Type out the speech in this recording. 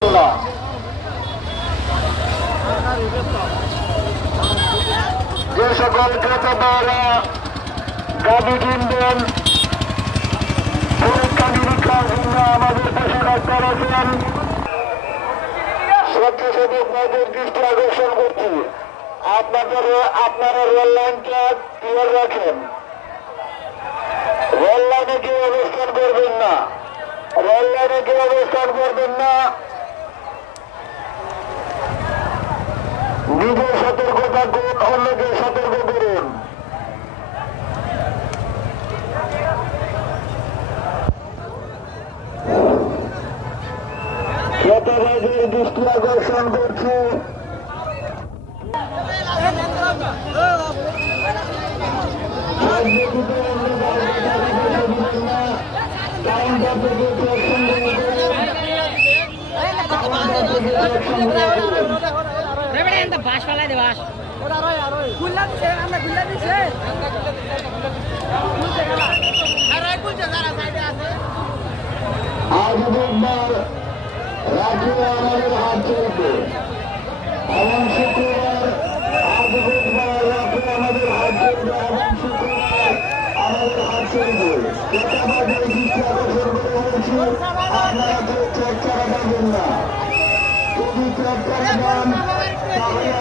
যে সকল ক্রেতারা গাড়ি কিনবেন পরীক্ষা নিরীক্ষার জন্য আমাদের পশু ডাক্তার আছেন। স্বেচ্ছাসেবক ভাইদের দৃষ্টি আকর্ষণ করছি, আপনারা রেল লাইনটা ক্লিয়ার রাখেন। রেল লাইনে কেউ অবস্থান করবেন না, রেল লাইনে কেউ অবস্থান করবেন না। নিজের সতর্কতা করুন, অন্যকে সতর্ক করুন। ক্রেতাদের দৃষ্টি আকর্ষণ করছি, বাস ফেলাই দে বাস গুল্লা দিছে আমরা গুল্লা দিছে আরে কুলছে যারা সাইডে আছে আজ বুধবার রাজ্যে আমাদের হাত চলবে, এবং শুক্রবার আজ বুধবার রাজ্যে আমাদের হাত চলবে, এবং শুক্রবার আমাদের হাত চলবে। ক্রেতাদের দৃষ্টি আকর্ষণ করে বলছি, আপনারা ট্রেক ছাড়া পাবেন না। যদি ট্রেক ছাড়া যান তাহলে